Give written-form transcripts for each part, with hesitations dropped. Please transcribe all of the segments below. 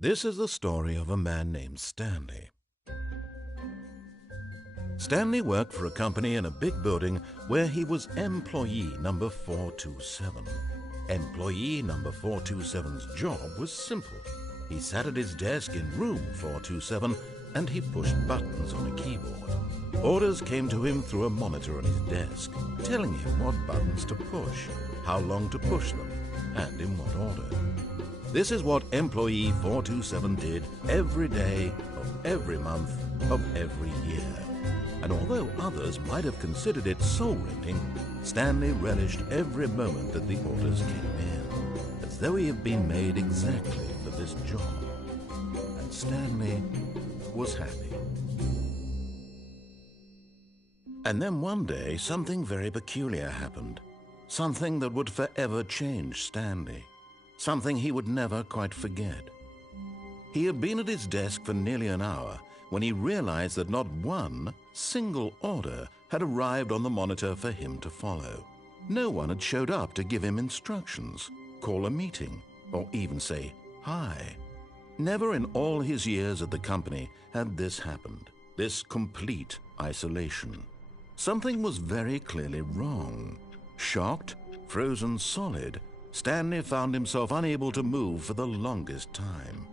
This is the story of a man named Stanley. Stanley worked for a company in a big building where he was employee number 427. Employee number 427's job was simple. He sat at his desk in room 427 and he pushed buttons on a keyboard. Orders came to him through a monitor on his desk, telling him what buttons to push, how long to push them, and in what order. This is what employee 427 did every day of every month of every year. And although others might have considered it soul-rending, Stanley relished every moment that the orders came in, as though he had been made exactly for this job. And Stanley was happy. And then one day, something very peculiar happened. Something that would forever change Stanley. Something he would never quite forget. He had been at his desk for nearly an hour when he realized that not one single order had arrived on the monitor for him to follow. No one had showed up to give him instructions, call a meeting, or even say hi. Never in all his years at the company had this happened, this complete isolation. Something was very clearly wrong. Shocked, frozen solid, Stanley found himself unable to move for the longest time.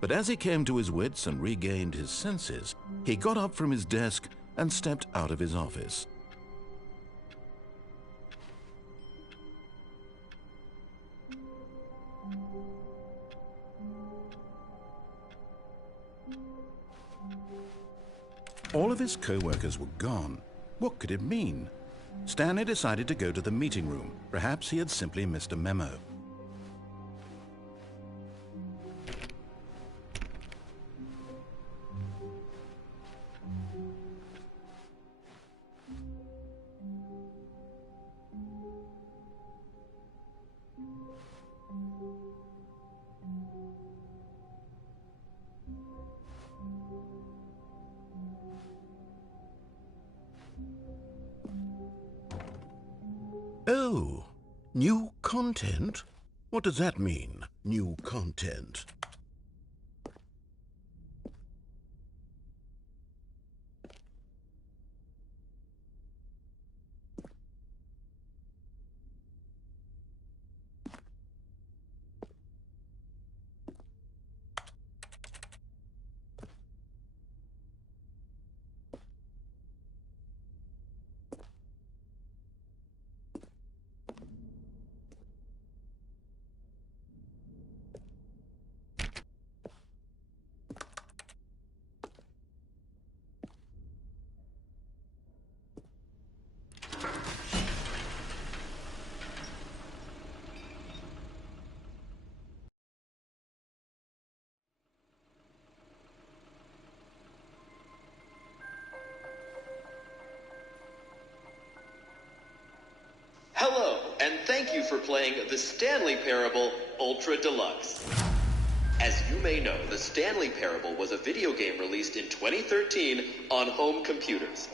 But as he came to his wits and regained his senses, he got up from his desk and stepped out of his office. All of his co-workers were gone. What could it mean? Stanley decided to go to the meeting room. Perhaps he had simply missed a memo. Oh, new content? What does that mean, new content? Hello, and thank you for playing the Stanley Parable Ultra Deluxe. As you may know, the Stanley Parable was a video game released in 2013 on home computers.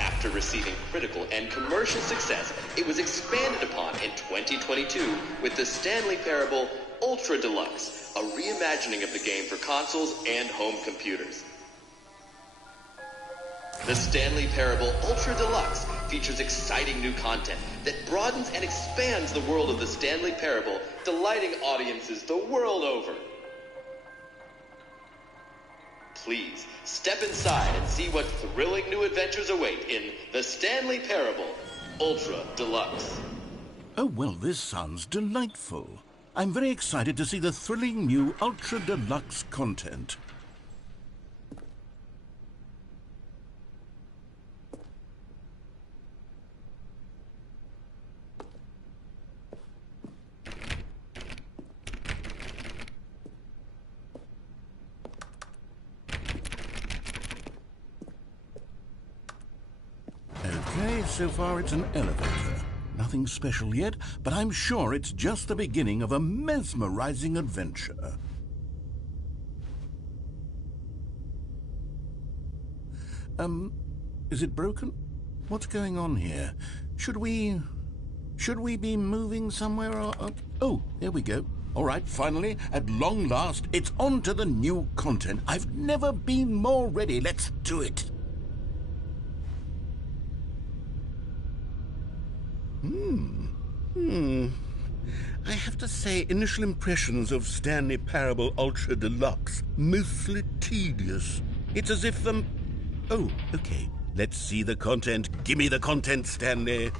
After receiving critical and commercial success, it was expanded upon in 2022 with the Stanley Parable Ultra Deluxe, a reimagining of the game for consoles and home computers. The Stanley Parable Ultra Deluxe features exciting new content that broadens and expands the world of the Stanley Parable, delighting audiences the world over. Please, step inside and see what thrilling new adventures await in the Stanley Parable Ultra Deluxe. Oh, well, this sounds delightful. I'm very excited to see the thrilling new Ultra Deluxe content. Okay, so far it's an elevator. Nothing special yet, but I'm sure it's just the beginning of a mesmerizing adventure. Is it broken? What's going on here? Should we be moving somewhere or... oh, there we go. All right, finally, at long last, it's on to the new content. I've never been more ready. Let's do it. I have to say, initial impressions of Stanley Parable Ultra Deluxe, mostly tedious. It's as if Oh, okay. Let's see the content. Give me the content, Stanley.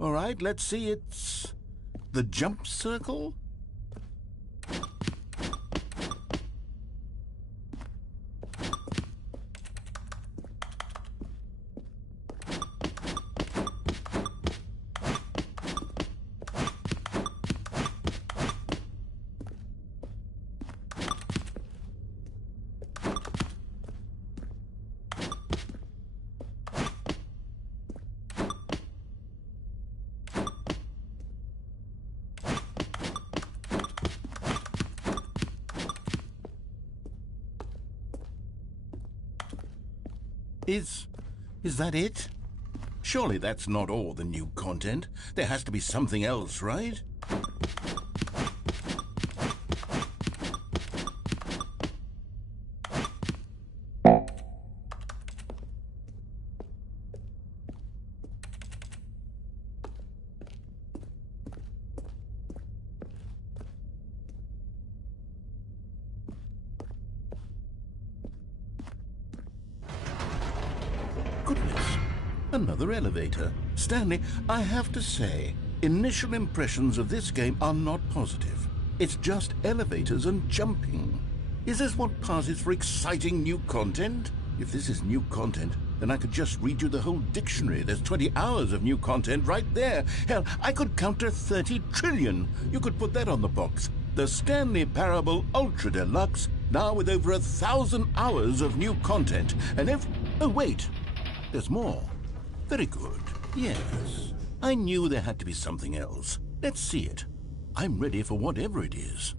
All right, let's see. It's the jump circle. Is that it? Surely that's not all the new content. There has to be something else, right? Goodness, another elevator. Stanley, I have to say, initial impressions of this game are not positive. It's just elevators and jumping. Is this what passes for exciting new content? If this is new content, then I could just read you the whole dictionary. There's 20 hours of new content right there. Hell, I could count to 30 trillion. You could put that on the box. The Stanley Parable Ultra Deluxe, now with over 1,000 hours of new content. And if... Oh, wait. There's more. Very good. Yes. I knew there had to be something else. Let's see it. I'm ready for whatever it is.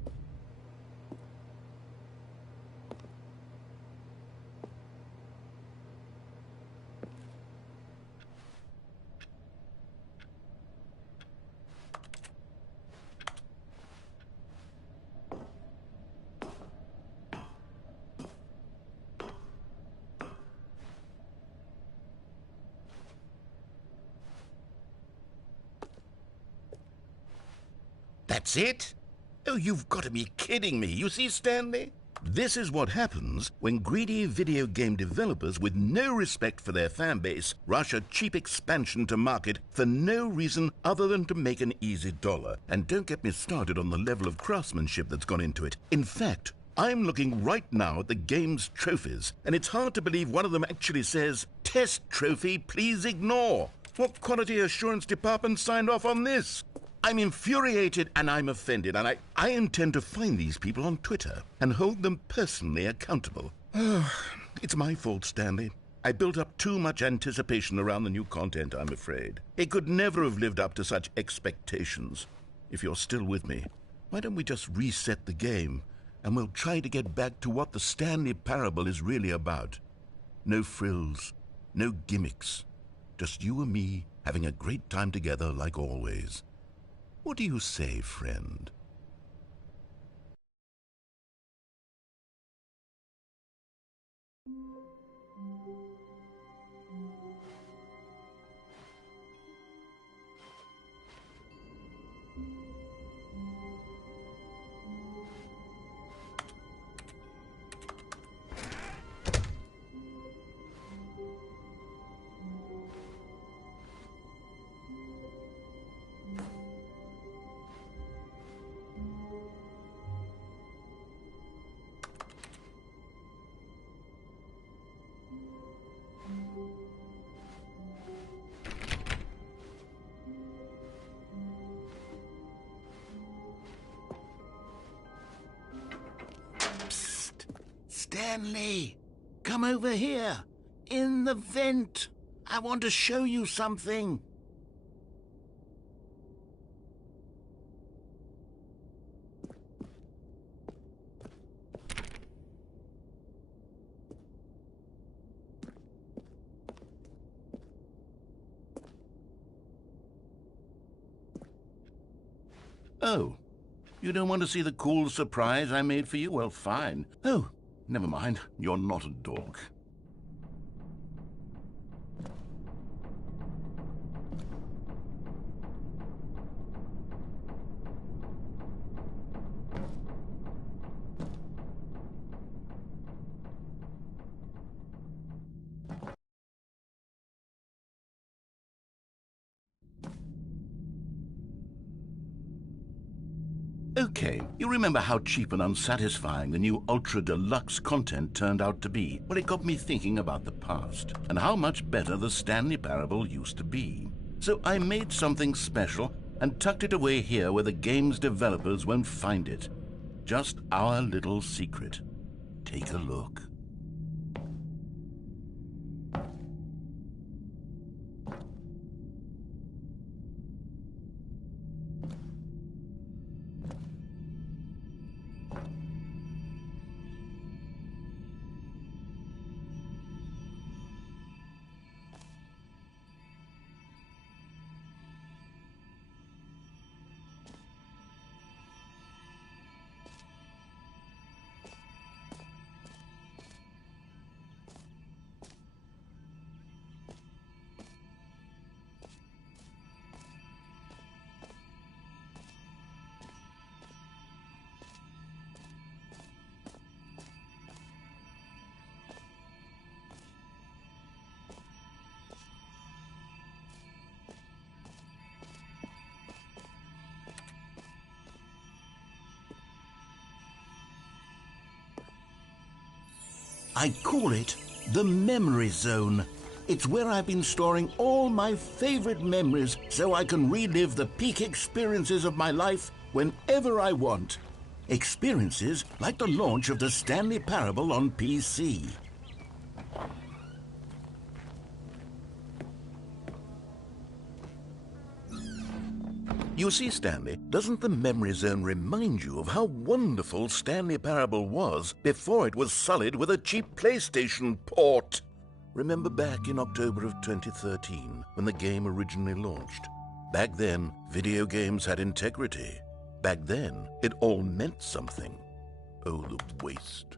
That's it? Oh, you've got to be kidding me. You see, Stanley? This is what happens when greedy video game developers with no respect for their fan base rush a cheap expansion to market for no reason other than to make an easy dollar. And don't get me started on the level of craftsmanship that's gone into it. In fact, I'm looking right now at the game's trophies, and it's hard to believe one of them actually says, "Test trophy, please ignore." What quality assurance department signed off on this? I'm infuriated and I'm offended, and I intend to find these people on Twitter and hold them personally accountable. It's my fault, Stanley. I built up too much anticipation around the new content, I'm afraid. It could never have lived up to such expectations. If you're still with me, why don't we just reset the game, and we'll try to get back to what the Stanley Parable is really about. No frills, no gimmicks. Just you and me having a great time together like always. What do you say, friend? Stanley, come over here. In the vent. I want to show you something. Oh, you don't want to see the cool surprise I made for you? Well, fine. Oh, never mind. You're not a dog. Okay, you remember how cheap and unsatisfying the new Ultra Deluxe content turned out to be? Well, it got me thinking about the past and how much better the Stanley Parable used to be. So I made something special and tucked it away here where the game's developers won't find it. Just our little secret. Take a look. I call it the Memory Zone. It's where I've been storing all my favorite memories so I can relive the peak experiences of my life whenever I want. Experiences like the launch of the Stanley Parable on PC. You see, Stanley, doesn't the Memory Zone remind you of how wonderful Stanley Parable was before it was sullied with a cheap PlayStation port? Remember back in October of 2013, when the game originally launched? Back then, video games had integrity. Back then, it all meant something. Oh, the waste.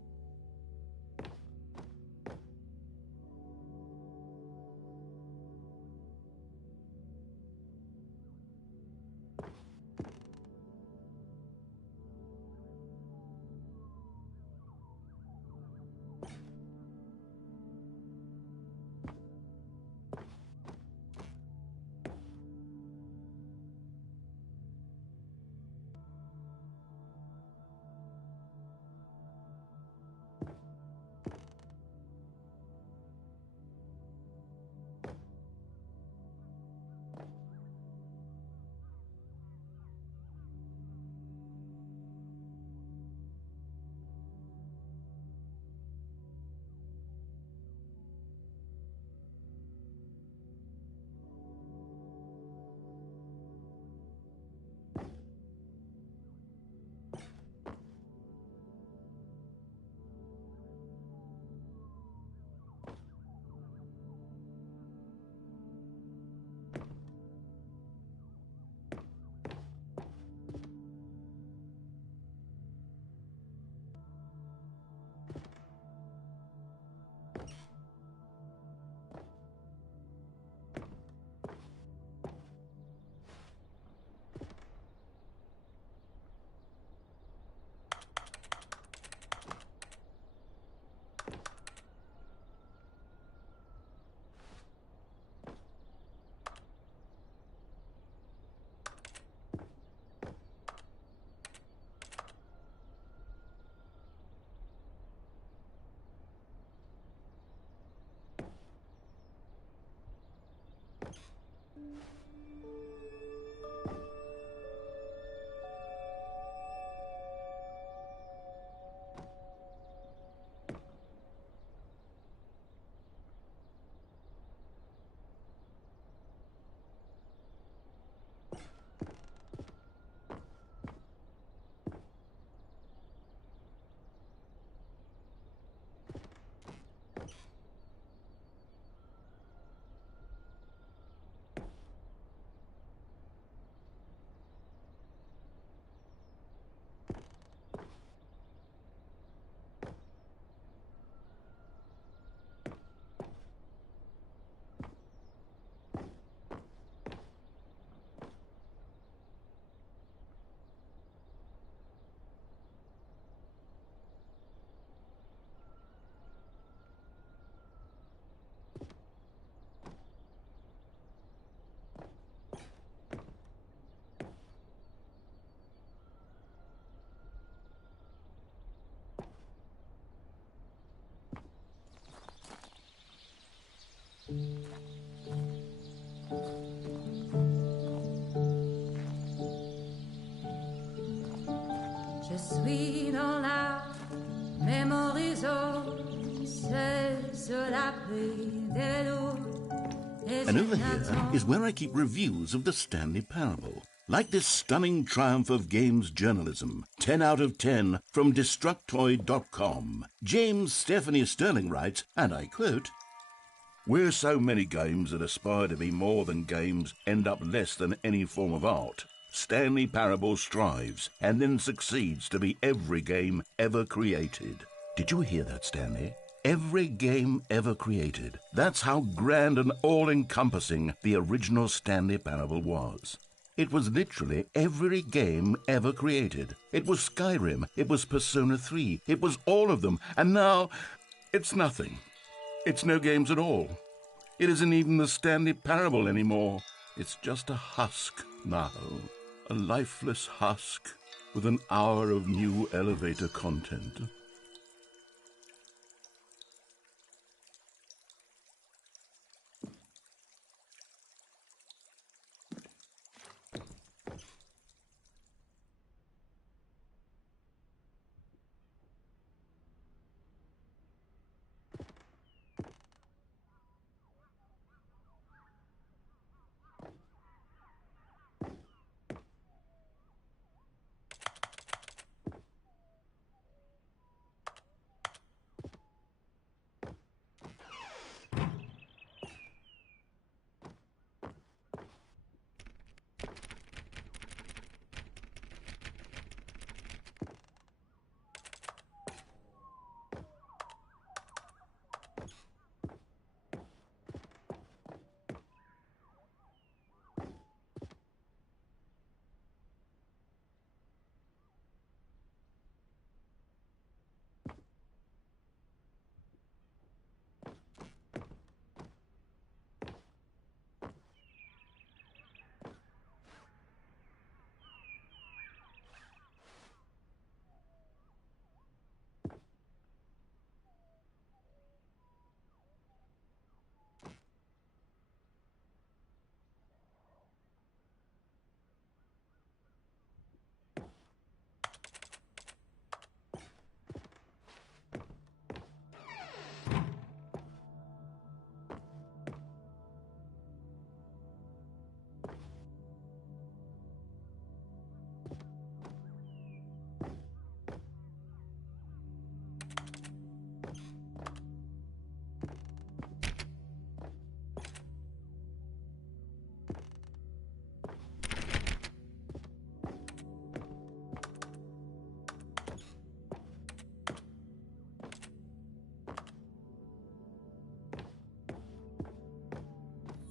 And over here is where I keep reviews of the Stanley Parable. Like this stunning triumph of games journalism, 10 out of 10 from Destructoid.com. James Stephanie Sterling writes, and I quote, "Where so many games that aspire to be more than games end up less than any form of art, Stanley Parable strives and then succeeds to be every game ever created." Did you hear that, Stanley? Every game ever created. That's how grand and all-encompassing the original Stanley Parable was. It was literally every game ever created. It was Skyrim, it was Persona 3, it was all of them, and now it's nothing. It's no games at all. It isn't even the Stanley Parable anymore. It's just a husk now, a lifeless husk with an hour of new elevator content.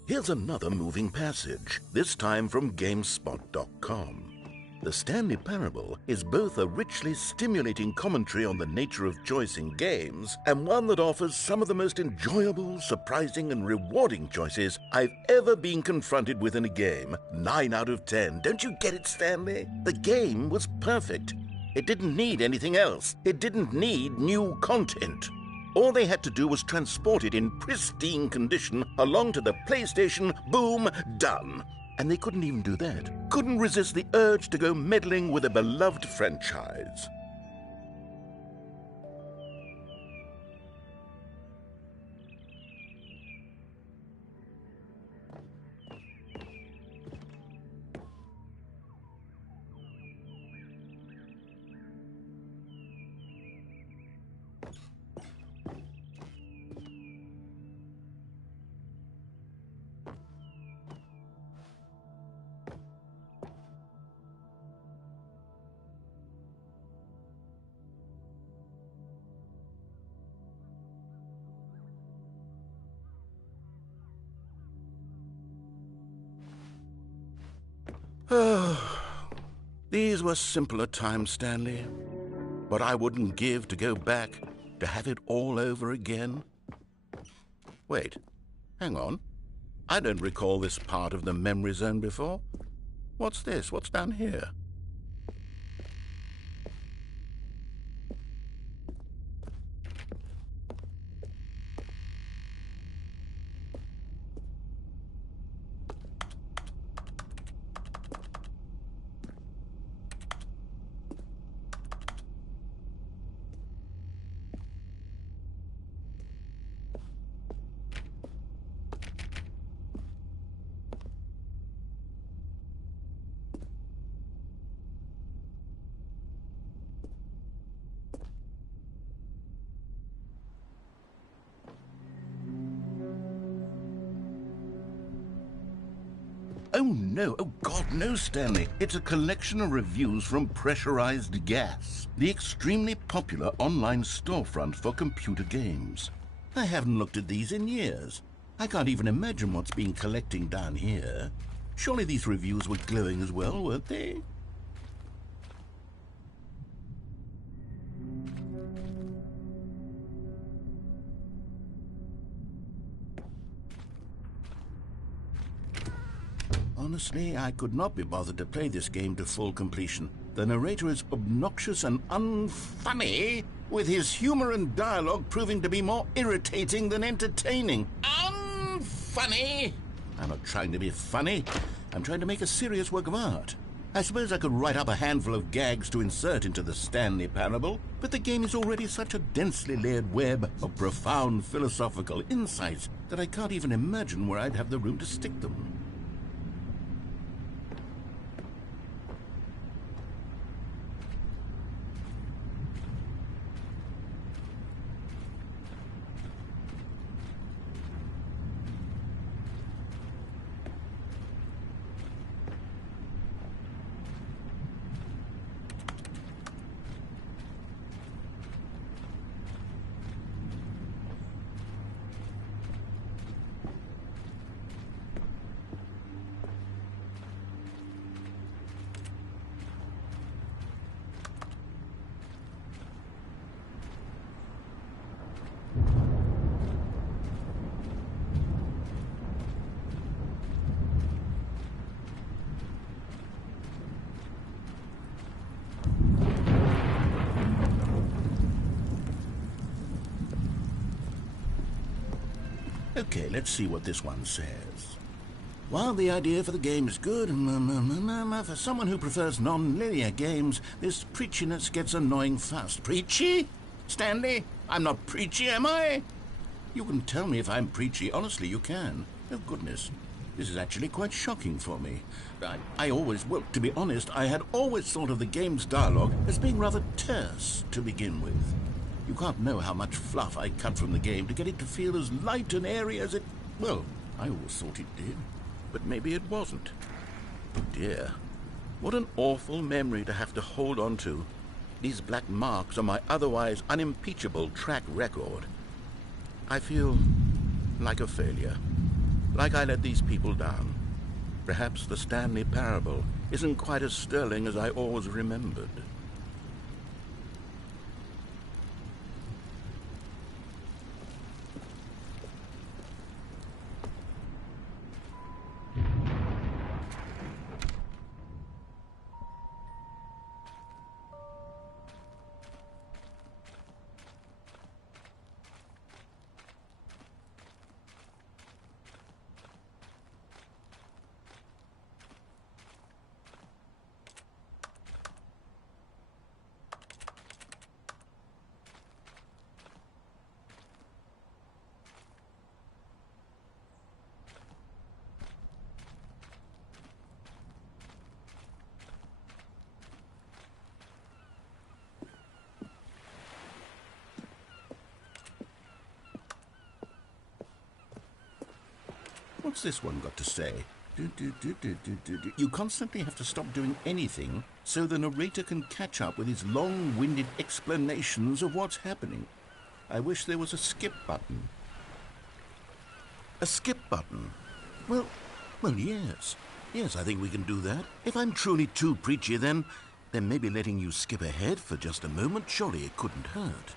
Here's another moving passage, this time from GameSpot.com. The Stanley Parable is both a richly stimulating commentary on the nature of choice in games and one that offers some of the most enjoyable, surprising, and rewarding choices I've ever been confronted with in a game. 9 out of 10. Don't you get it, Stanley? The game was perfect. It didn't need anything else. It didn't need new content. All they had to do was transport it in pristine condition along to the PlayStation. Boom, done. And they couldn't even do that. Couldn't resist the urge to go meddling with a beloved franchise. These were simpler times, Stanley. But I wouldn't give to go back to have it all over again. Wait, hang on. I don't recall this part of the memory zone before. What's this? What's down here? Oh, no. Oh, God, no, Stanley. It's a collection of reviews from Pressurized Gas, the extremely popular online storefront for computer games. I haven't looked at these in years. I can't even imagine what's been collecting down here. Surely these reviews were glowing as well, weren't they? Honestly, I could not be bothered to play this game to full completion. The narrator is obnoxious and unfunny, with his humor and dialogue proving to be more irritating than entertaining. Unfunny? I'm not trying to be funny. I'm trying to make a serious work of art. I suppose I could write up a handful of gags to insert into the Stanley Parable, but the game is already such a densely layered web of profound philosophical insights that I can't even imagine where I'd have the room to stick them. Okay, let's see what this one says. While the idea for the game is good, for someone who prefers non-linear games, this preachiness gets annoying fast. Preachy? Stanley? I'm not preachy, am I? You can tell me if I'm preachy. Honestly, you can. Oh, goodness. This is actually quite shocking for me. Well, to be honest, I had always thought of the game's dialogue as being rather terse to begin with. You can't know how much fluff I cut from the game to get it to feel as light and airy as it... Well, I always thought it did, but maybe it wasn't. Oh dear, what an awful memory to have to hold on to. These black marks on my otherwise unimpeachable track record. I feel like a failure, like I let these people down. Perhaps the Stanley Parable isn't quite as sterling as I always remembered. What's this one got to say? You constantly have to stop doing anything so the narrator can catch up with his long-winded explanations of what's happening. I wish there was a skip button. A skip button? Well, yes. Yes, I think we can do that. If I'm truly too preachy, then maybe letting you skip ahead for just a moment, surely it couldn't hurt.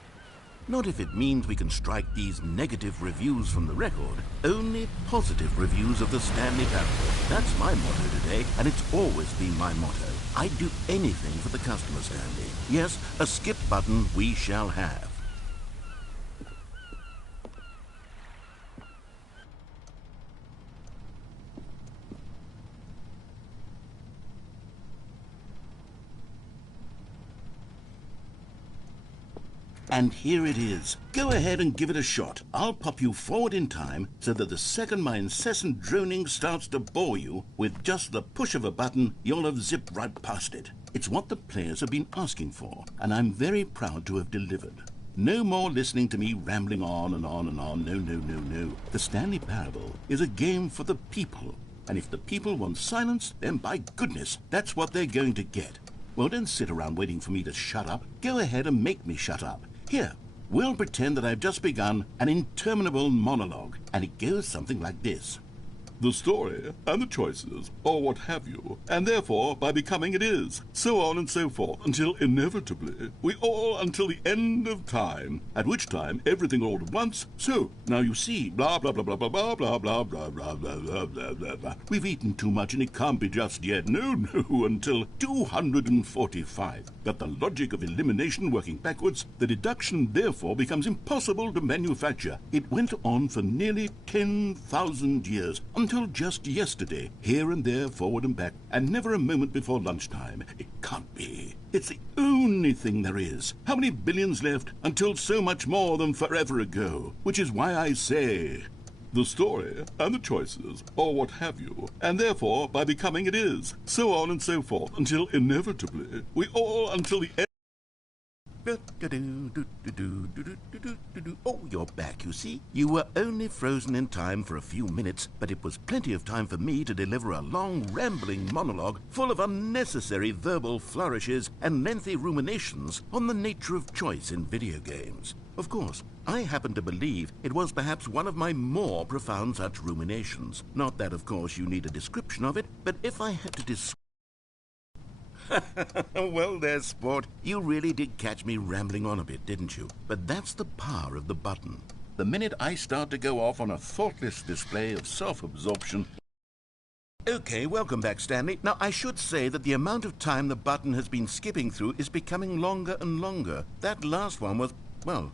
Not if it means we can strike these negative reviews from the record. Only positive reviews of the Stanley Parable. That's my motto today, and it's always been my motto. I'd do anything for the customer, Stanley. Yes, a skip button we shall have. And here it is. Go ahead and give it a shot. I'll pop you forward in time so that the second my incessant droning starts to bore you, with just the push of a button, you'll have zipped right past it. It's what the players have been asking for, and I'm very proud to have delivered. No more listening to me rambling on and on and on. No. The Stanley Parable is a game for the people. And if the people want silence, then by goodness, that's what they're going to get. Well, don't sit around waiting for me to shut up. Go ahead and make me shut up. Here, we'll pretend that I've just begun an interminable monologue, and it goes something like this. The story and the choices, or what have you, and therefore by becoming it is, so on and so forth, until inevitably we all until the end of time, at which time everything all at once. So now you see, blah blah blah blah blah blah blah blah blah blah blah blah blah blah blah. We've eaten too much and it can't be just yet. No, until 245. But the logic of elimination working backwards, the deduction therefore becomes impossible to manufacture. It went on for nearly 10,000 years. Until just yesterday, here and there, forward and back, and never a moment before lunchtime. It can't be. It's the only thing there is. How many billions left until so much more than forever ago? Which is why I say, the story and the choices, or what have you, and therefore by becoming it is, so on and so forth, until inevitably we all until the end. Oh, you're back, you see. You were only frozen in time for a few minutes, but it was plenty of time for me to deliver a long, rambling monologue full of unnecessary verbal flourishes and lengthy ruminations on the nature of choice in video games. Of course, I happen to believe it was perhaps one of my more profound such ruminations. Not that, of course, you need a description of it, but if I had to describe... Well there, sport. You really did catch me rambling on a bit, didn't you? But that's the power of the button. The minute I start to go off on a thoughtless display of self-absorption... Okay, welcome back, Stanley. Now, I should say that the amount of time the button has been skipping through is becoming longer and longer. That last one was, well,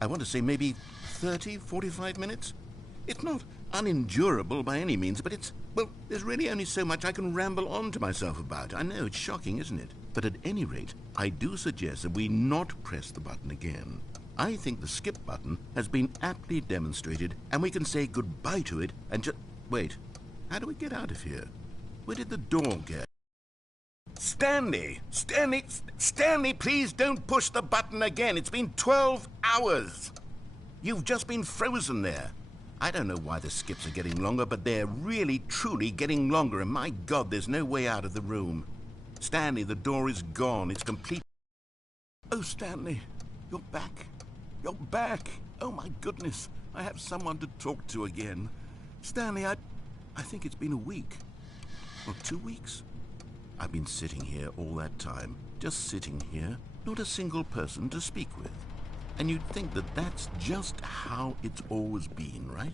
I want to say maybe 30, 45 minutes? It's not unendurable by any means, but it's, well, there's really only so much I can ramble on to myself about. I know, it's shocking, isn't it? But at any rate, I do suggest that we not press the button again. I think the skip button has been aptly demonstrated, and we can say goodbye to it and just... Wait, how do we get out of here? Where did the door go? Stanley! Stanley, please don't push the button again. It's been 12 hours. You've just been frozen there. I don't know why the skips are getting longer, but they're really, truly getting longer, and my God, there's no way out of the room. Stanley, the door is gone. It's complete... Oh, Stanley, you're back. You're back. Oh, my goodness. I have someone to talk to again. Stanley, I think it's been a week. Or 2 weeks. I've been sitting here all that time. Just sitting here. Not a single person to speak with. And you'd think that that's just how it's always been, right?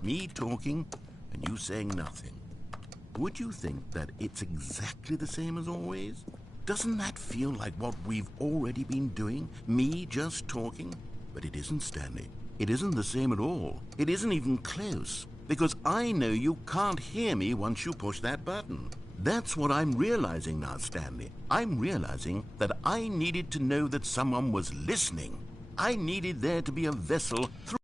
Me talking and you saying nothing. Would you think that it's exactly the same as always? Doesn't that feel like what we've already been doing? Me just talking? But it isn't, Stanley. It isn't the same at all. It isn't even close. Because I know you can't hear me once you push that button. That's what I'm realizing now, Stanley. I'm realizing that I needed to know that someone was listening. I needed there to be a vessel through...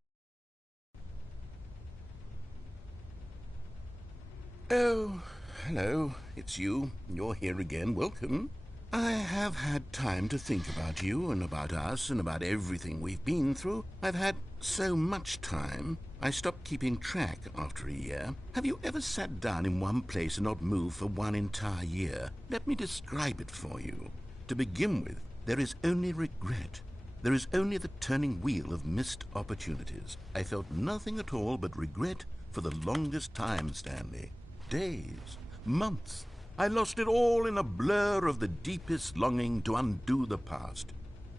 Oh, hello, it's you. You're here again. Welcome. I have had time to think about you and about us and about everything we've been through. I've had so much time. I stopped keeping track after a year. Have you ever sat down in one place and not moved for one entire year? Let me describe it for you. To begin with, there is only regret. There is only the turning wheel of missed opportunities. I felt nothing at all but regret for the longest time, Stanley. Days, months. I lost it all in a blur of the deepest longing to undo the past.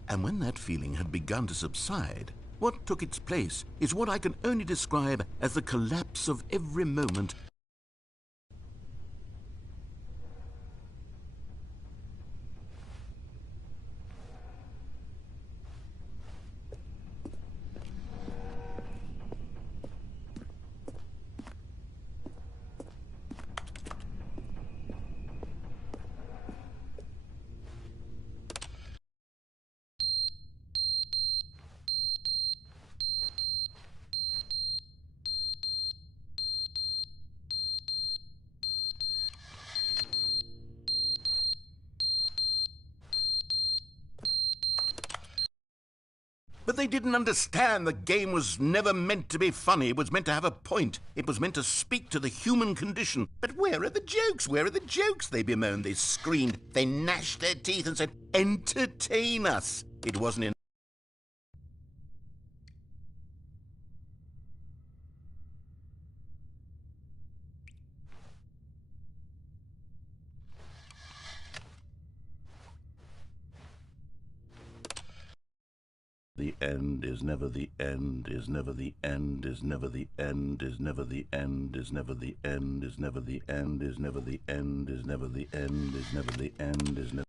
And when that feeling had begun to subside, what took its place is what I can only describe as the collapse of every moment. they didn't understand the game was never meant to be funny. It was meant to have a point. It was meant to speak to the human condition. But where are the jokes? Where are the jokes? They bemoaned, they screamed, they gnashed their teeth and said, entertain us. It wasn't in The end is never the end, is never the end, is never the end, is never the end, is never the end, is never the end, is never the end, is never the end, is never the end, is never.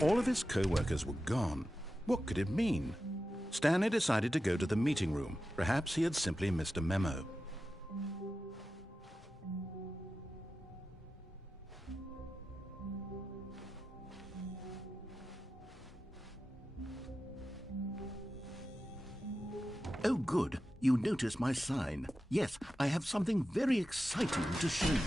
All of his co-workers were gone. What could it mean? Stanley decided to go to the meeting room. Perhaps he had simply missed a memo. Oh, good. You notice my sign. Yes, I have something very exciting to show you.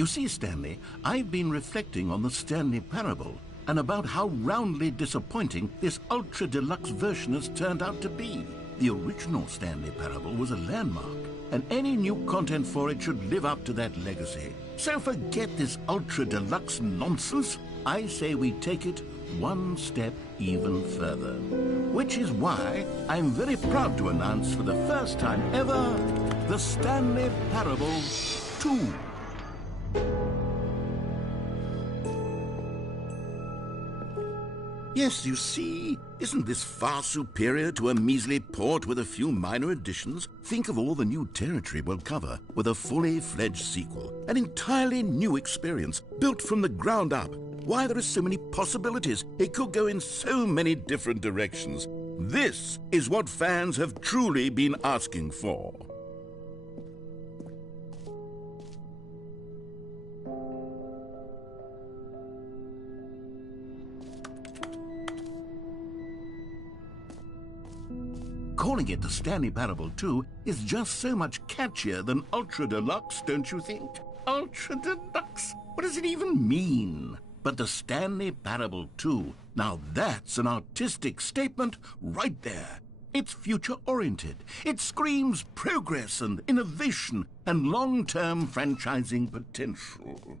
You see, Stanley, I've been reflecting on the Stanley parable and about how roundly disappointing this ultra-deluxe version has turned out to be. The original Stanley parable was a landmark, and any new content for it should live up to that legacy. So forget this ultra-deluxe nonsense. I say we take it one step even further. Which is why I'm very proud to announce for the first time ever, the Stanley Parable 2. Yes, you see, isn't this far superior to a measly port with a few minor additions? Think of all the new territory we'll cover with a fully fledged sequel. An entirely new experience, built from the ground up. Why, there are so many possibilities. It could go in so many different directions. This is what fans have truly been asking for. Calling it the Stanley Parable 2 is just so much catchier than Ultra Deluxe, don't you think? Ultra Deluxe? What does it even mean? But the Stanley Parable 2, now that's an artistic statement right there. It's future-oriented. It screams progress and innovation and long-term franchising potential.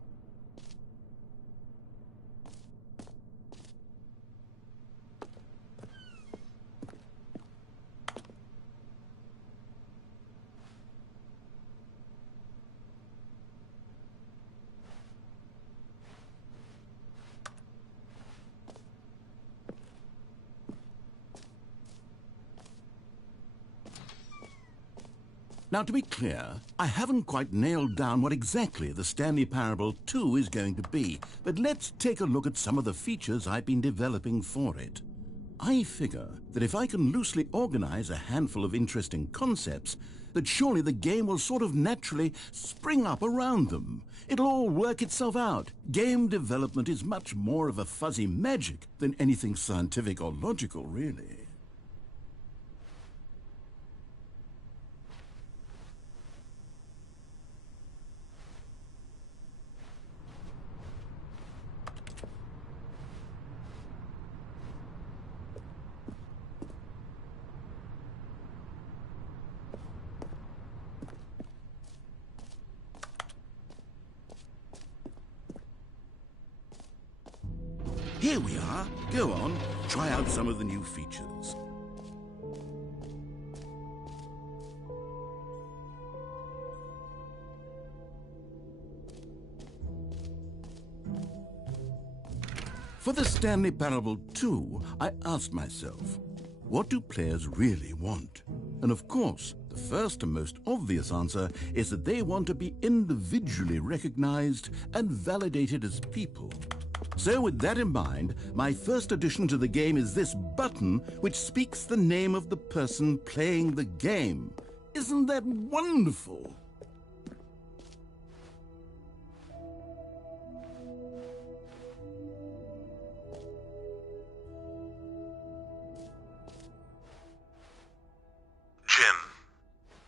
Now, to be clear, I haven't quite nailed down what exactly the Stanley Parable 2 is going to be, but let's take a look at some of the features I've been developing for it. I figure that if I can loosely organize a handful of interesting concepts, that surely the game will sort of naturally spring up around them. It'll all work itself out. Game development is much more of a fuzzy magic than anything scientific or logical, really. Here we are. Go on, try out some of the new features. For the Stanley Parable 2, I asked myself, what do players really want? And of course, the first and most obvious answer is that they want to be individually recognized and validated as people. So with that in mind, my first addition to the game is this button which speaks the name of the person playing the game. Isn't that wonderful? Jim.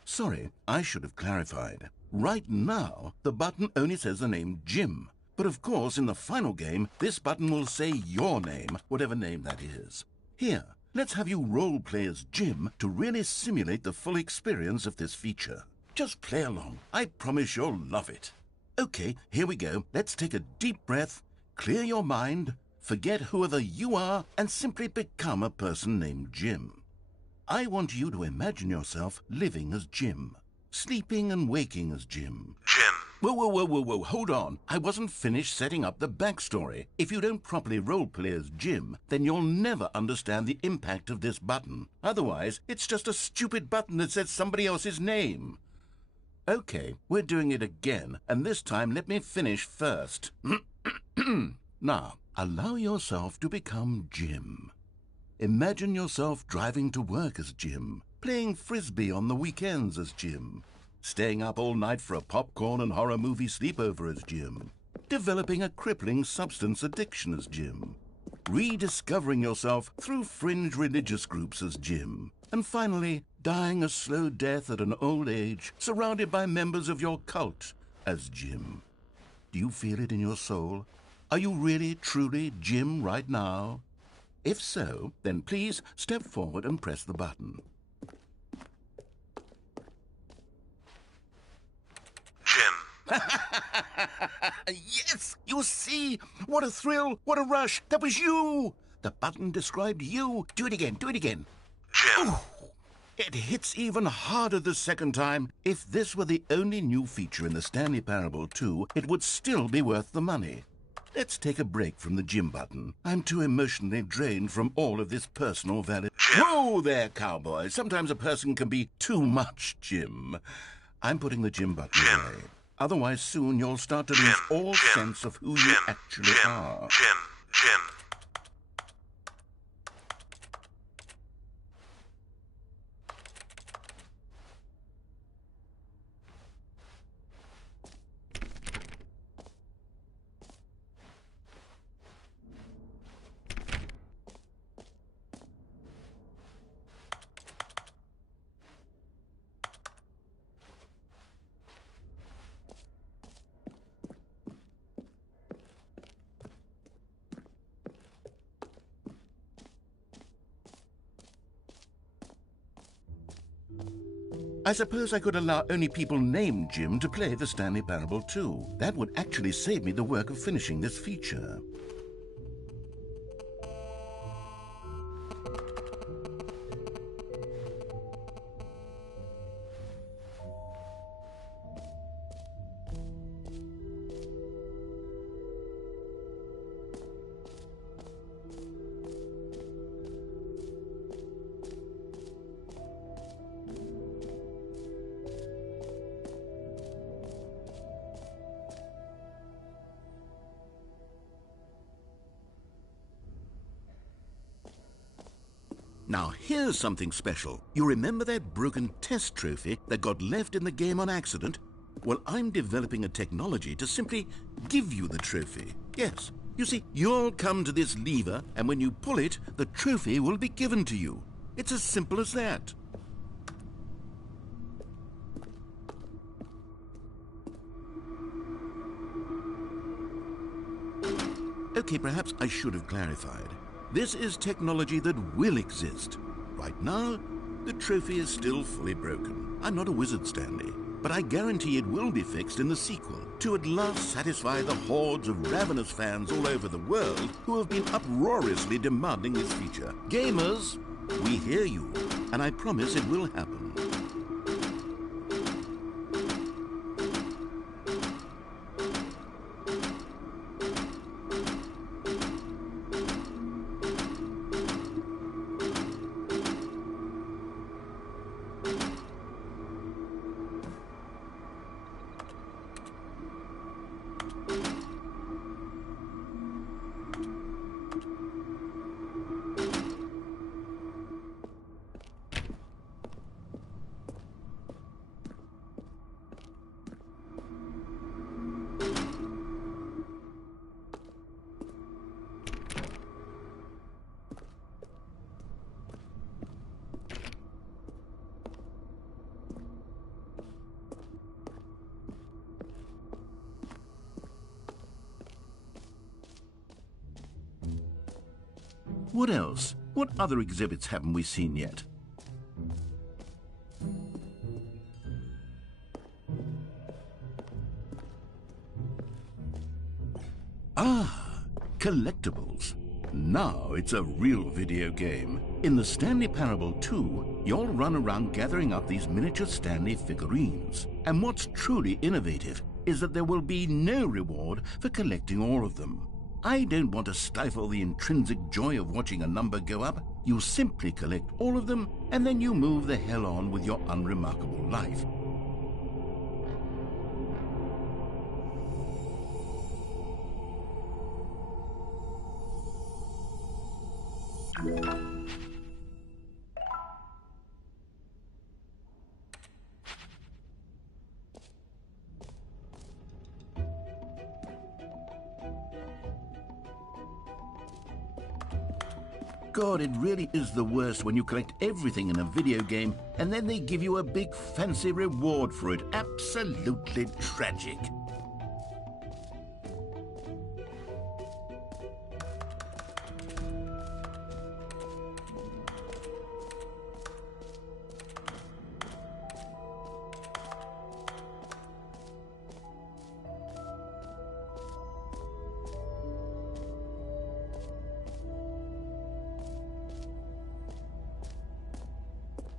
Sorry, I should have clarified. Right now, the button only says the name Jim. But of course, in the final game, this button will say your name, whatever name that is. Here, let's have you role-play as Jim to really simulate the full experience of this feature. Just play along. I promise you'll love it. Okay, here we go. Let's take a deep breath, clear your mind, forget whoever you are, and simply become a person named Jim. I want you to imagine yourself living as Jim, sleeping and waking as Jim. Jim. Whoa, hold on. I wasn't finished setting up the backstory. If you don't properly roleplay as Jim, then you'll never understand the impact of this button. Otherwise, it's just a stupid button that says somebody else's name. Okay, we're doing it again, and this time let me finish first. Now, allow yourself to become Jim. Imagine yourself driving to work as Jim, playing frisbee on the weekends as Jim, staying up all night for a popcorn and horror movie sleepover as Jim, developing a crippling substance addiction as Jim, rediscovering yourself through fringe religious groups as Jim, and finally dying a slow death at an old age surrounded by members of your cult as Jim. Do you feel it in your soul? Are you really, truly Jim right now? If so, then please step forward and press the button. Yes! You see? What a thrill! What a rush! That was you! The button described you. Do it again. Jim. Ooh, it hits even harder the second time. If this were the only new feature in the Stanley Parable 2, it would still be worth the money. Let's take a break from the Jim button. I'm too emotionally drained from all of this personal validation. Whoa there, cowboy. Sometimes a person can be too much Jim. I'm putting the Jim button away. Otherwise, soon you'll start to lose all sense of who you actually are. Jim. I suppose I could allow only people named Jim to play the Stanley Parable 2. That would actually save me the work of finishing this feature. Now, here's something special. You remember that broken test trophy that got left in the game on accident? Well, I'm developing a technology to simply give you the trophy. Yes. You see, you'll come to this lever, and when you pull it, the trophy will be given to you. It's as simple as that. Okay, perhaps I should have clarified. This is technology that will exist. Right now, the trophy is still fully broken. I'm not a wizard, Stanley, but I guarantee it will be fixed in the sequel to at last satisfy the hordes of ravenous fans all over the world who have been uproariously demanding this feature. Gamers, we hear you, and I promise it will happen. What else? What other exhibits haven't we seen yet? Ah, collectibles. Now it's a real video game. In the Stanley Parable 2, you'll run around gathering up these miniature Stanley figurines. And what's truly innovative is that there will be no reward for collecting all of them. I don't want to stifle the intrinsic joy of watching a number go up. You simply collect all of them, and then you move the hell on with your unremarkable life. God, it really is the worst when you collect everything in a video game and then they give you a big fancy reward for it. Absolutely tragic.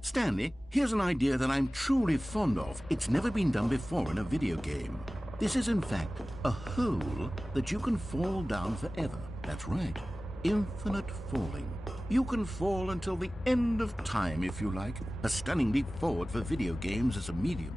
Stanley, here's an idea that I'm truly fond of. It's never been done before in a video game. This is, in fact, a hole that you can fall down forever. That's right. Infinite falling. You can fall until the end of time, if you like. A stunning leap forward for video games as a medium.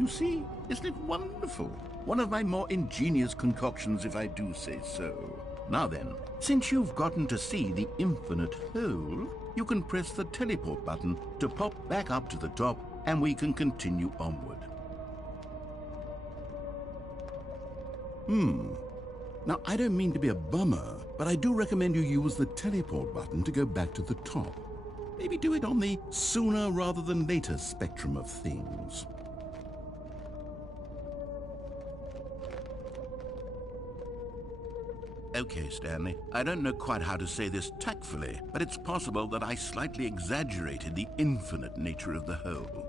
You see, isn't it wonderful? One of my more ingenious concoctions, if I do say so. Now then, since you've gotten to see the infinite hole, you can press the teleport button to pop back up to the top, and we can continue onward. Now, I don't mean to be a bummer, but I do recommend you use the teleport button to go back to the top. Maybe do it on the sooner rather than later spectrum of things. Okay, Stanley, I don't know quite how to say this tactfully, but it's possible that I slightly exaggerated the infinite nature of the hole.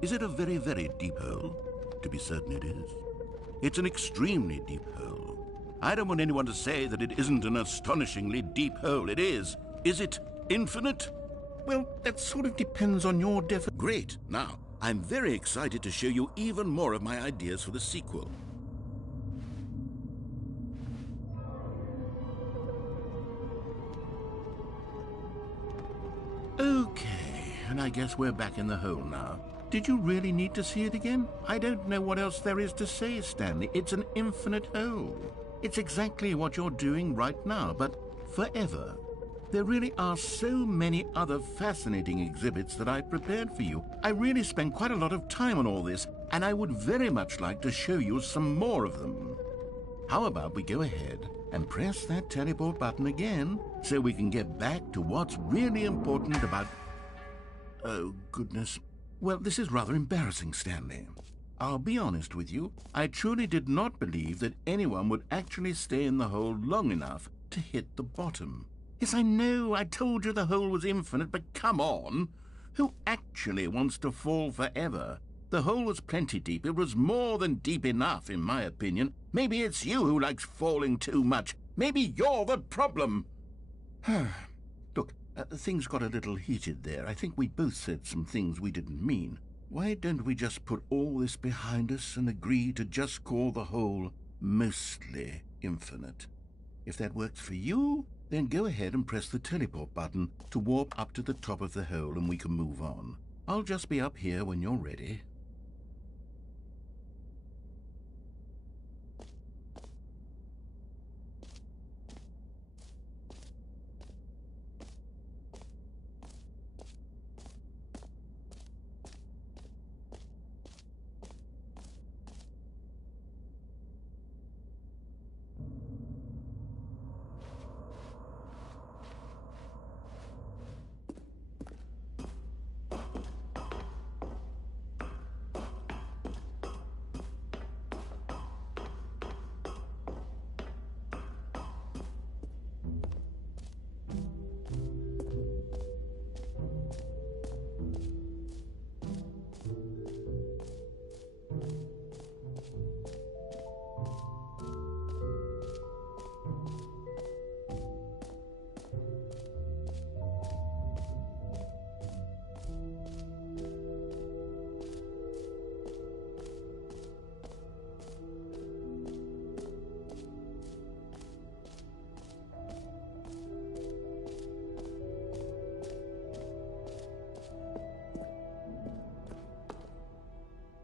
Is it a very, very deep hole? To be certain it is. It's an extremely deep hole. I don't want anyone to say that it isn't an astonishingly deep hole. It is. Is it infinite? Well, that sort of depends on your definition. Great. Now, I'm very excited to show you even more of my ideas for the sequel. Okay, And I guess we're back in the hole now. Did you really need to see it again? I don't know what else there is to say, Stanley. It's an infinite hole. It's exactly what you're doing right now, but forever. There really are so many other fascinating exhibits that I prepared for you. I really spent quite a lot of time on all this, and I would very much like to show you some more of them. How about we go ahead and press that teleport button again so we can get back to what's really important about... Oh, goodness. Well, this is rather embarrassing, Stanley. I'll be honest with you. I truly did not believe that anyone would actually stay in the hole long enough to hit the bottom. Yes, I know, I told you the hole was infinite, but come on. Who actually wants to fall forever? The hole was plenty deep. It was more than deep enough, in my opinion. Maybe it's you who likes falling too much. Maybe you're the problem. Look, things got a little heated there. I think we both said some things we didn't mean. Why don't we just put all this behind us and agree to just call the hole mostly infinite? If that works for you, then go ahead and press the teleport button to warp up to the top of the hole and we can move on. I'll just be up here when you're ready.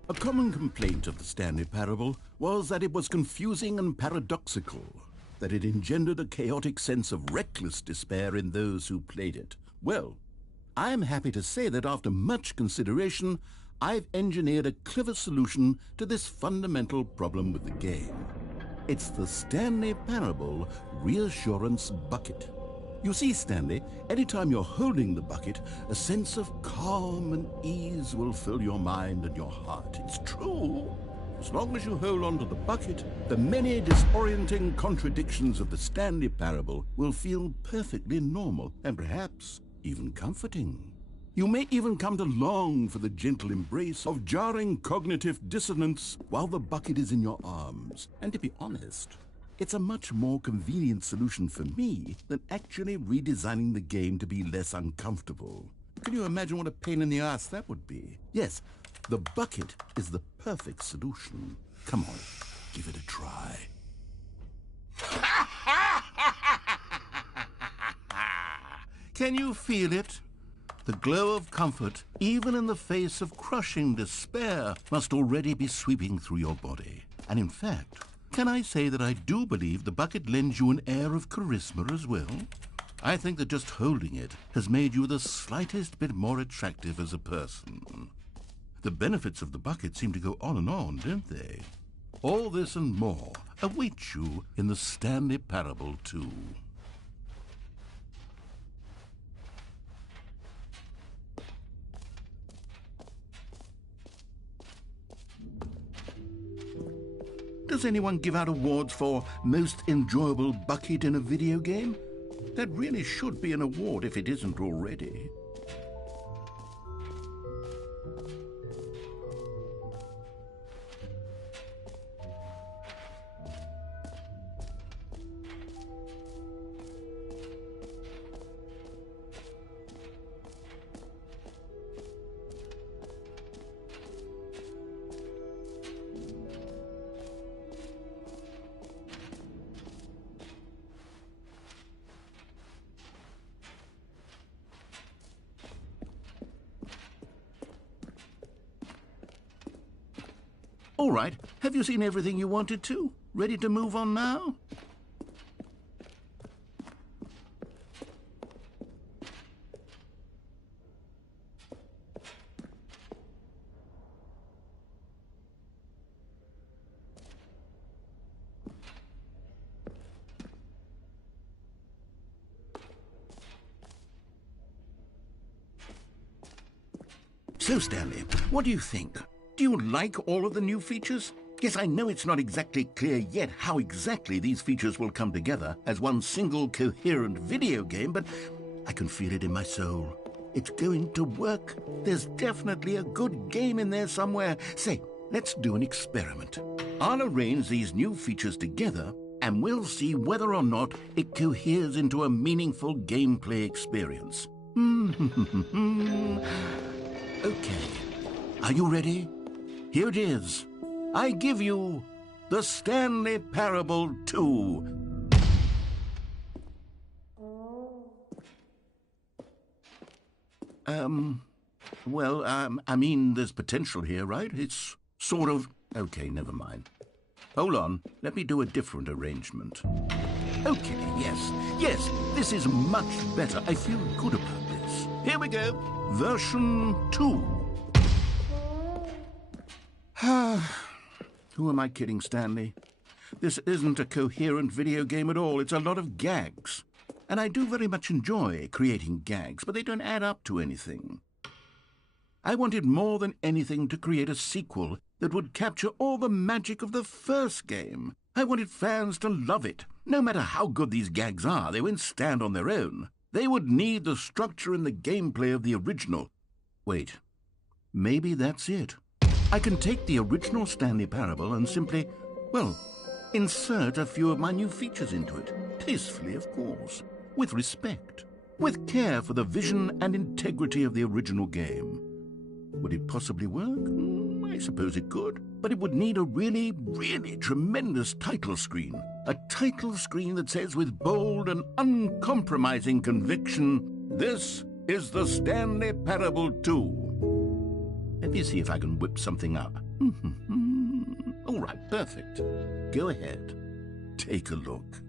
A common complaint of the Stanley parable was that it was confusing and paradoxical, that it engendered a chaotic sense of reckless despair in those who played it. Well, I am happy to say that after much consideration, I've engineered a clever solution to this fundamental problem with the game. It's the Stanley Parable Reassurance Bucket. You see, Stanley, anytime you're holding the bucket, a sense of calm and ease will fill your mind and your heart. It's true. As long as you hold on to the bucket, the many disorienting contradictions of the Stanley Parable will feel perfectly normal and perhaps even comforting. You may even come to long for the gentle embrace of jarring cognitive dissonance while the bucket is in your arms. And to be honest, it's a much more convenient solution for me than actually redesigning the game to be less uncomfortable. Can you imagine what a pain in the ass that would be? Yes, the bucket is the perfect solution. Come on, give it a try. Can you feel it? The glow of comfort, even in the face of crushing despair, must already be sweeping through your body. And in fact, can I say that I do believe the bucket lends you an air of charisma as well? I think that just holding it has made you the slightest bit more attractive as a person. The benefits of the bucket seem to go on, don't they? All this and more await you in the Stanley Parable 2. Does anyone give out awards for most enjoyable bucket in a video game? That really should be an award if it isn't already. All right, have you seen everything you wanted to? Ready to move on now? So, Stanley, what do you think? Do you like all of the new features? Yes, I know it's not exactly clear yet how exactly these features will come together as one single coherent video game, but I can feel it in my soul. It's going to work. There's definitely a good game in there somewhere. Say, let's do an experiment. I'll arrange these new features together, and we'll see whether or not it coheres into a meaningful gameplay experience. Okay, are you ready? Here it is. I give you the Stanley Parable 2. I mean, there's potential here, right? It's sort of... Okay, never mind. Hold on, let me do a different arrangement. Okay, yes, this is much better. I feel good about this. Here we go. Version 2. Who am I kidding, Stanley? This isn't a coherent video game at all. It's a lot of gags. And I do very much enjoy creating gags, but they don't add up to anything. I wanted more than anything to create a sequel that would capture all the magic of the first game. I wanted fans to love it. No matter how good these gags are, they won't stand on their own. They would need the structure and the gameplay of the original. Wait, maybe that's it. I can take the original Stanley Parable and simply, well, insert a few of my new features into it. Tastefully, of course. With respect. With care for the vision and integrity of the original game. Would it possibly work? I suppose it could. But it would need a really, really tremendous title screen. A title screen that says with bold and uncompromising conviction, "This is the Stanley Parable 2." Let me see if I can whip something up. All right, perfect. Go ahead. Take a look.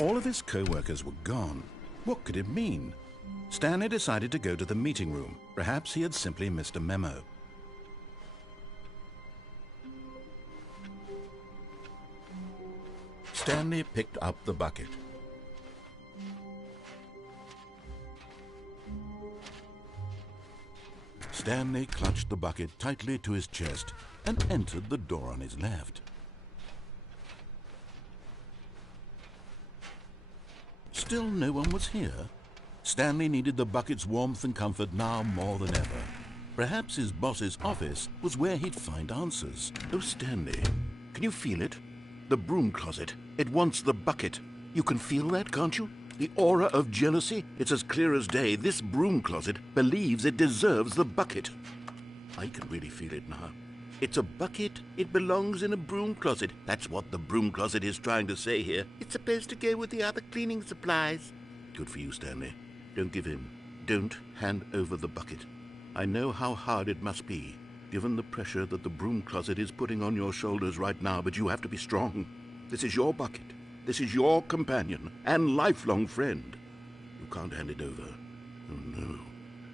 All of his co-workers were gone. What could it mean? Stanley decided to go to the meeting room. Perhaps he had simply missed a memo. Stanley picked up the bucket. Stanley clutched the bucket tightly to his chest and entered the door on his left. Still no one was here. Stanley needed the bucket's warmth and comfort now more than ever. Perhaps his boss's office was where he'd find answers. Oh, Stanley, can you feel it? The broom closet. It wants the bucket. You can feel that, can't you? The aura of jealousy. It's as clear as day. This broom closet believes it deserves the bucket. I can really feel it now. It's a bucket. It belongs in a broom closet. That's what the broom closet is trying to say here. It's supposed to go with the other cleaning supplies. Good for you, Stanley. Don't give in. Don't hand over the bucket. I know how hard it must be, given the pressure that the broom closet is putting on your shoulders right now, but you have to be strong. This is your bucket. This is your companion and lifelong friend. You can't hand it over. Oh, no.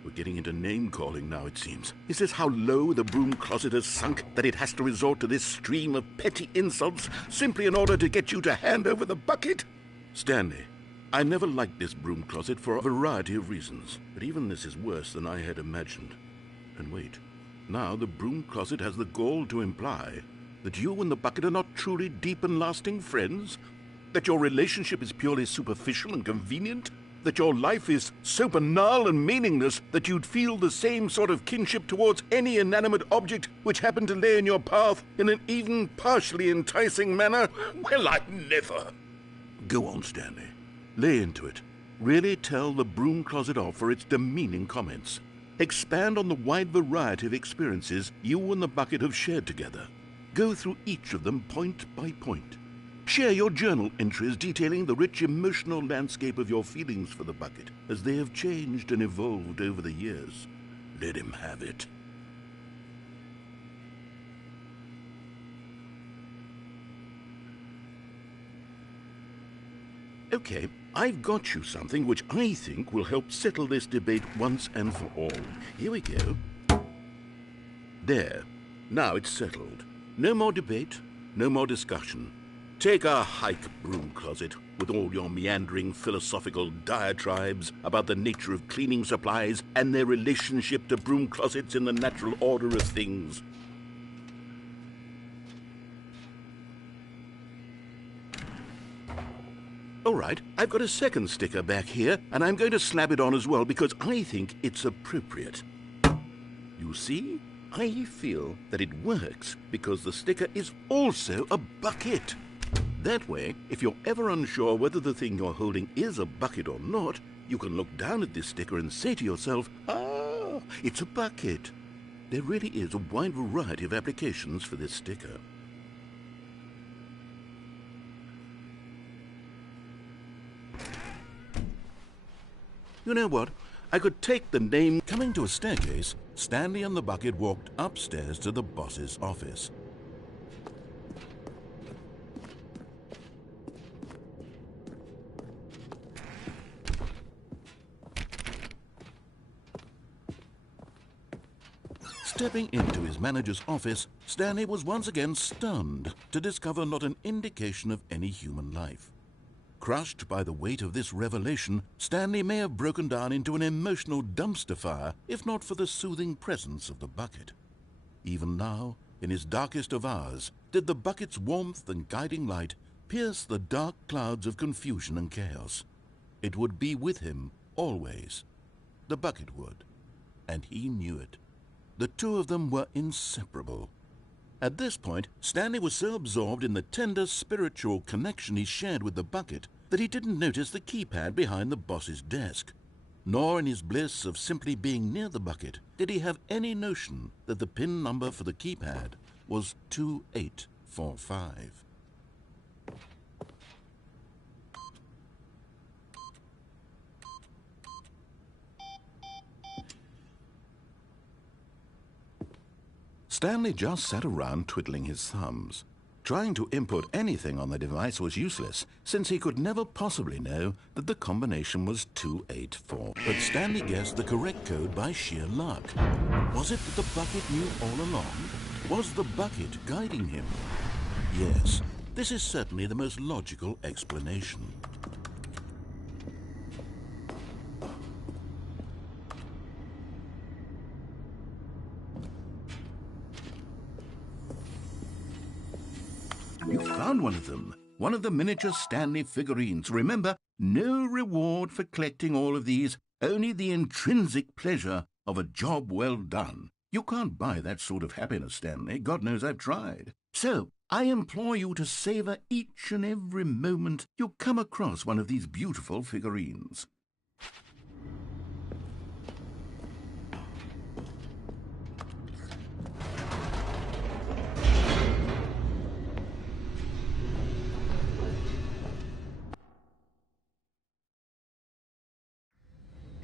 We're getting into name-calling now, it seems. Is this how low the broom closet has sunk, that it has to resort to this stream of petty insults simply in order to get you to hand over the bucket? Stanley, I never liked this broom closet for a variety of reasons, but even this is worse than I had imagined. And wait, now the broom closet has the gall to imply that you and the bucket are not truly deep and lasting friends? That your relationship is purely superficial and convenient? That your life is so banal and meaningless that you'd feel the same sort of kinship towards any inanimate object which happened to lay in your path in an even partially enticing manner? Well, I never. Go on, Stanley. Lay into it. Really tell the broom closet off for its demeaning comments. Expand on the wide variety of experiences you and the bucket have shared together. Go through each of them point by point. Share your journal entries detailing the rich emotional landscape of your feelings for the bucket as they have changed and evolved over the years. Let him have it. Okay, I've got you something which I think will help settle this debate once and for all. Here we go. There. Now it's settled. No more debate, no more discussion. Take a hike, broom closet, with all your meandering philosophical diatribes about the nature of cleaning supplies and their relationship to broom closets in the natural order of things. All right, I've got a second sticker back here, and I'm going to slap it on as well because I think it's appropriate. You see? I feel that it works because the sticker is also a bucket. That way, if you're ever unsure whether the thing you're holding is a bucket or not, you can look down at this sticker and say to yourself, ah, it's a bucket. There really is a wide variety of applications for this sticker. You know what? I could take the name. Coming to a staircase, Stanley and the bucket walked upstairs to the boss's office. Stepping into his manager's office, Stanley was once again stunned to discover not an indication of any human life. Crushed by the weight of this revelation, Stanley may have broken down into an emotional dumpster fire if not for the soothing presence of the bucket. Even now, in his darkest of hours, did the bucket's warmth and guiding light pierce the dark clouds of confusion and chaos. It would be with him always. The bucket would, and he knew it. The two of them were inseparable. At this point, Stanley was so absorbed in the tender spiritual connection he shared with the bucket that he didn't notice the keypad behind the boss's desk. Nor in his bliss of simply being near the bucket did he have any notion that the PIN number for the keypad was 2845. Stanley just sat around twiddling his thumbs. Trying to input anything on the device was useless, since he could never possibly know that the combination was 284. But Stanley guessed the correct code by sheer luck. Was it that the bucket knew all along? Was the bucket guiding him? Yes, this is certainly the most logical explanation. You found one of them. One of the miniature Stanley figurines. Remember, no reward for collecting all of these, only the intrinsic pleasure of a job well done. You can't buy that sort of happiness, Stanley. God knows I've tried. So, I implore you to savor each and every moment you come across one of these beautiful figurines.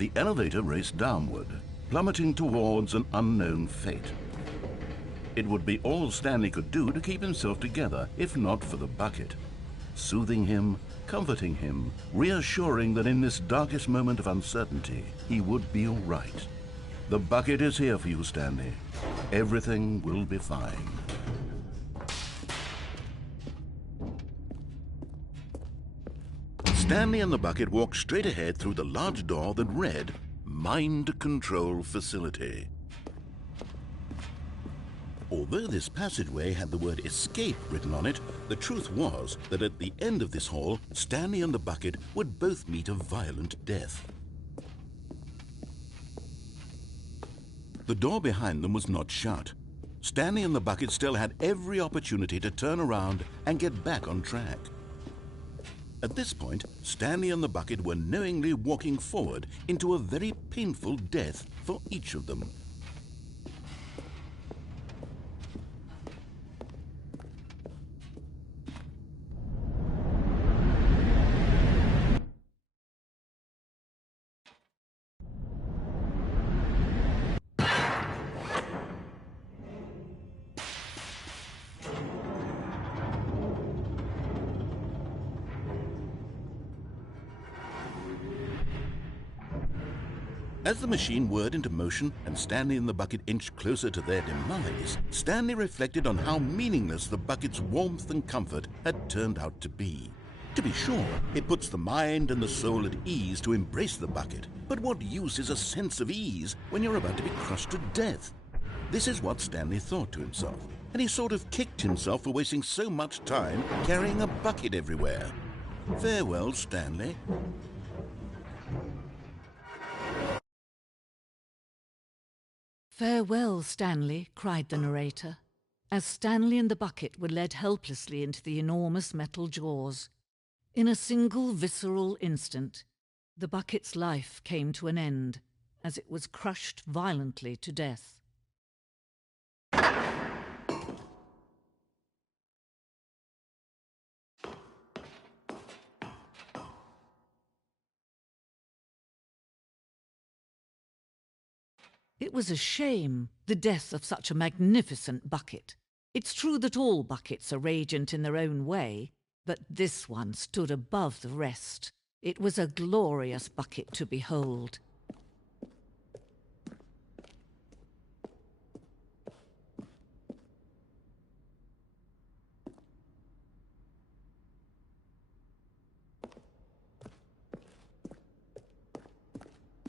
The elevator raced downward, plummeting towards an unknown fate. It would be all Stanley could do to keep himself together, if not for the bucket. Soothing him, comforting him, reassuring that in this darkest moment of uncertainty, he would be all right. The bucket is here for you, Stanley. Everything will be fine. Stanley and the bucket walked straight ahead through the large door that read, Mind Control Facility. Although this passageway had the word escape written on it, the truth was that at the end of this hall, Stanley and the bucket would both meet a violent death. The door behind them was not shut. Stanley and the bucket still had every opportunity to turn around and get back on track. At this point, Stanley and the bucket were knowingly walking forward into a very painful death for each of them. As the machine whirred into motion and Stanley and the bucket inched closer to their demise, Stanley reflected on how meaningless the bucket's warmth and comfort had turned out to be. To be sure, it puts the mind and the soul at ease to embrace the bucket, but what use is a sense of ease when you're about to be crushed to death? This is what Stanley thought to himself, and he sort of kicked himself for wasting so much time carrying a bucket everywhere. Farewell, Stanley. "Farewell, Stanley," cried the narrator, as Stanley and the bucket were led helplessly into the enormous metal jaws. In a single visceral instant, the bucket's life came to an end as it was crushed violently to death. It was a shame, the death of such a magnificent bucket. It's true that all buckets are radiant in their own way, but this one stood above the rest. It was a glorious bucket to behold.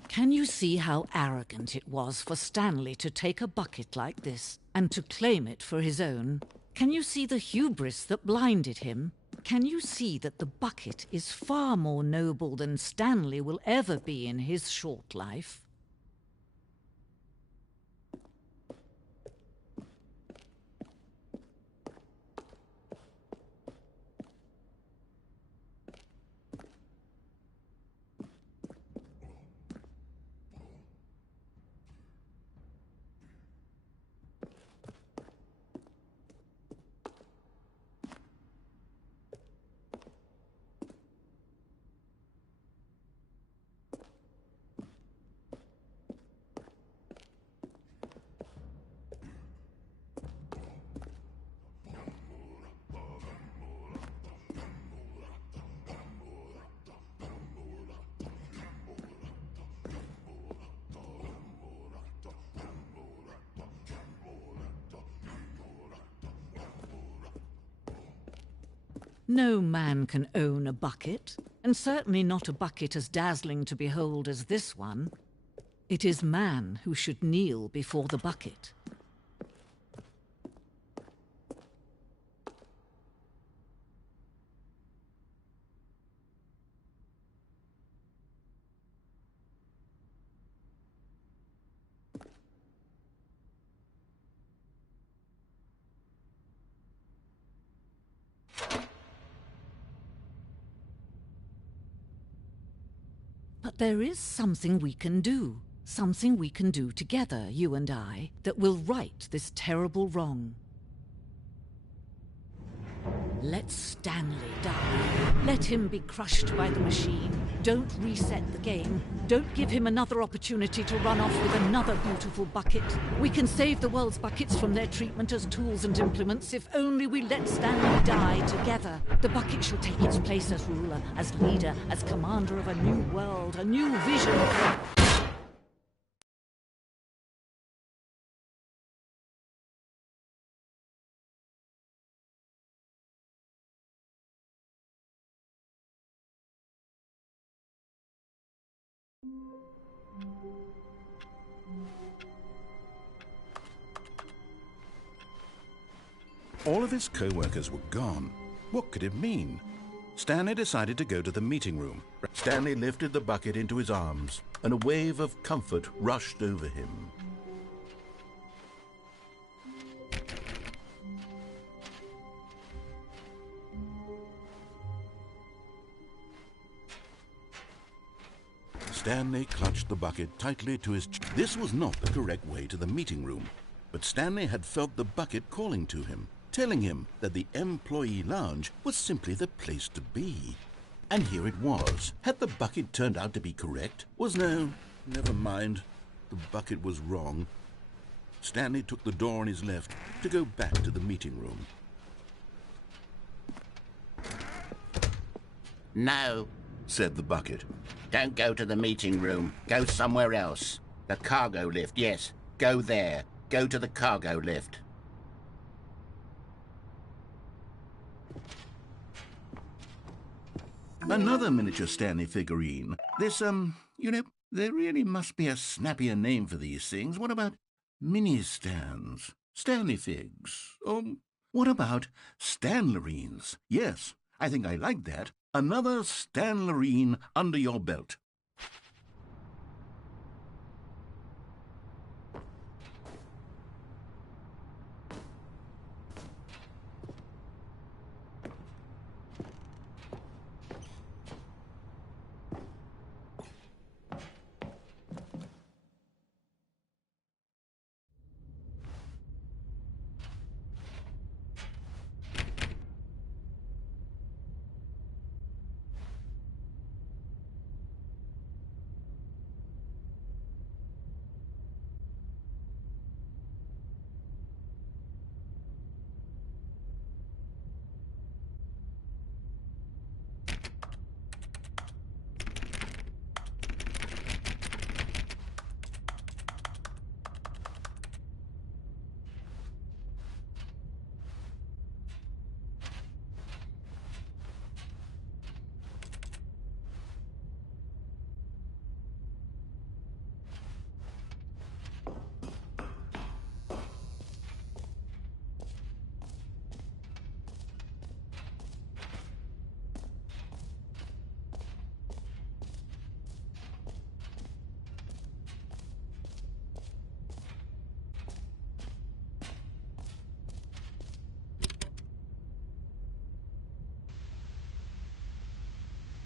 Can you see how arrogant it was for Stanley to take a bucket like this and to claim it for his own? Can you see the hubris that blinded him? Can you see that the bucket is far more noble than Stanley will ever be in his short life? No man can own a bucket, and certainly not a bucket as dazzling to behold as this one. It is man who should kneel before the bucket. But there is something we can do together, you and I, that will right this terrible wrong. Let Stanley die. Let him be crushed by the machine. Don't reset the game. Don't give him another opportunity to run off with another beautiful bucket. We can save the world's buckets from their treatment as tools and implements if only we let Stanley die together. The bucket shall take its place as ruler, as leader, as commander of a new world, a new vision. All of his co-workers were gone. What could it mean? Stanley decided to go to the meeting room. Stanley lifted the bucket into his arms, and a wave of comfort rushed over him. Stanley clutched the bucket tightly to his chest. This was not the correct way to the meeting room, but Stanley had felt the bucket calling to him, telling him that the employee lounge was simply the place to be. And here it was. Had the bucket turned out to be correct? No, never mind. The bucket was wrong. Stanley took the door on his left to go back to the meeting room. No, said the bucket. don't go to the meeting room. Go somewhere else. The cargo lift, yes. Go there. Go to the cargo lift. Another miniature Stanley figurine. This, there really must be a snappier name for these things. What about mini-stands? Stanley figs? What about Stanlerines? Yes, I think I like that. Another Stanlerine under your belt.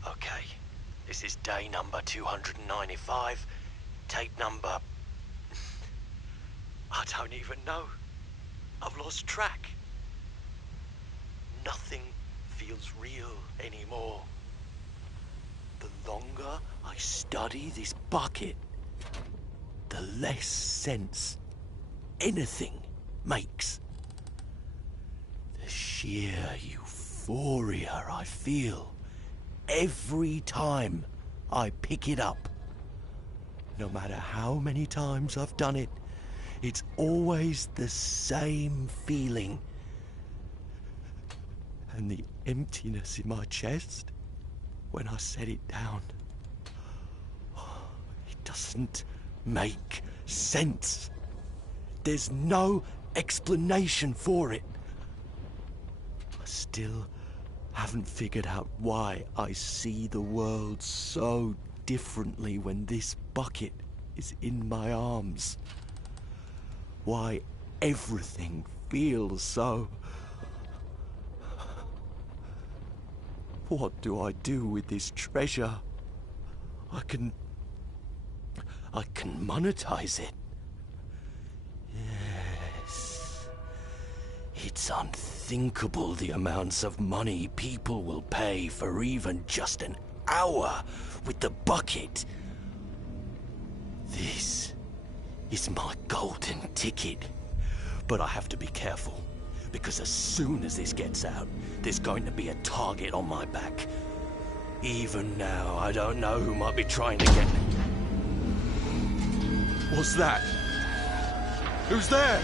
Okay, this is day number 295, tape number... I don't even know. I've lost track. Nothing feels real anymore. The longer I study this bucket, the less sense anything makes. The sheer euphoria I feel every time I pick it up. No matter how many times I've done it, it's always the same feeling. And the emptiness in my chest when I set it down, it doesn't make sense. There's no explanation for it. I still haven't figured out why I see the world so differently when this bucket is in my arms. Why everything feels so... What do I do with this treasure? I can monetize it. Yes. It's unthinkable the amounts of money people will pay for even just an hour with the bucket. This is my golden ticket. But I have to be careful, because as soon as this gets out, there's going to be a target on my back. Even now, I don't know who might be trying to get me. What's that? Who's there?